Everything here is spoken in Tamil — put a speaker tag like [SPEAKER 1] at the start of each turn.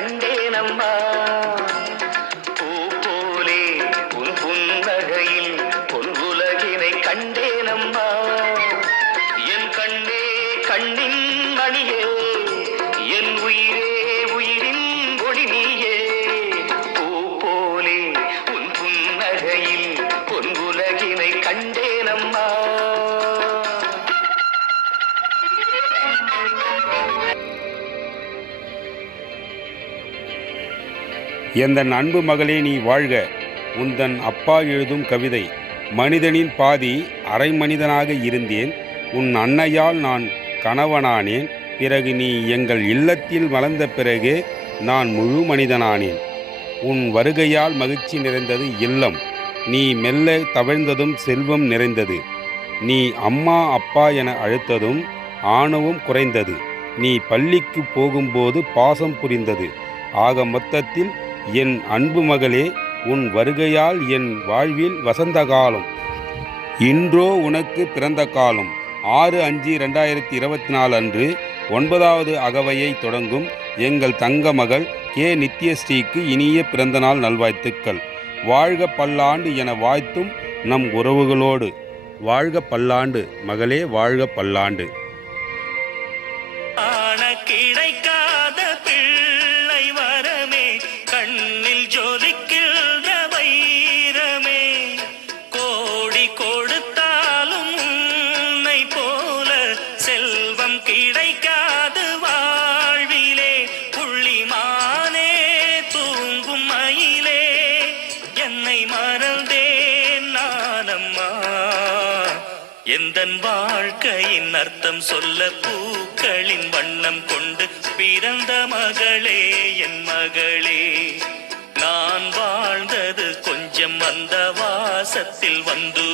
[SPEAKER 1] கண்டேனம்மா. பூ போலே உன் புன்னகையில் பொன் உலகினை கண்டேனம்மா. என் கண்ணே கண்ணின் மணியே என் உயிரே
[SPEAKER 2] எந்தன் அன்பு மகளே நீ வாழ்க. உந்தன் அப்பா எழுதும் கவிதை மனிதனின் பாதி அரை மனிதனாக இருந்தேன். உன் அன்னையால் நான் கணவனானேன். பிறகு நீ எங்கள் இல்லத்தில் வளர்ந்த பிறகு நான் முழு மனிதனானேன். உன் வருகையால் மகிழ்ச்சி நிறைந்தது இல்லம். நீ மெல்ல தவழ்ந்ததும் செல்வம் நிறைந்தது. நீ அம்மா அப்பா என அழைத்ததும் ஆணவம் குறைந்தது. நீ பள்ளிக்கு போகும்போது பாசம் புரிந்தது. ஆக மொத்தத்தில் என் அன்பு மகளே உன் வருகையால் என் வாழ்வில் வசந்த காலம். இன்றோ உனக்கு பிறந்த காலம். ஆறு அஞ்சு ரெண்டாயிரத்தி இருபத்தி நாலு அன்று ஒன்பதாவது அகவையை தொடங்கும் எங்கள் தங்க மகள் கே. நித்யஸ்ரீக்கு இனிய பிறந்தநாள் நல்வாழ்த்துக்கள். வாழ்க பல்லாண்டு என வாழ்த்தும் நம் உறவுகளோடு. வாழ்க பல்லாண்டு மகளே வாழ்க பல்லாண்டு.
[SPEAKER 3] கிடைக்க தன்னை மறந்தேன் நானம்மா. எந்தன் வாழ்க்கையின் அர்த்தம் சொல்ல பூக்களின் வண்ணம் கொண்டு பிறந்த மகளே என் மகளே. நான் வாழ்ந்தது கொஞ்சம் அந்த வாசத்தில் வந்து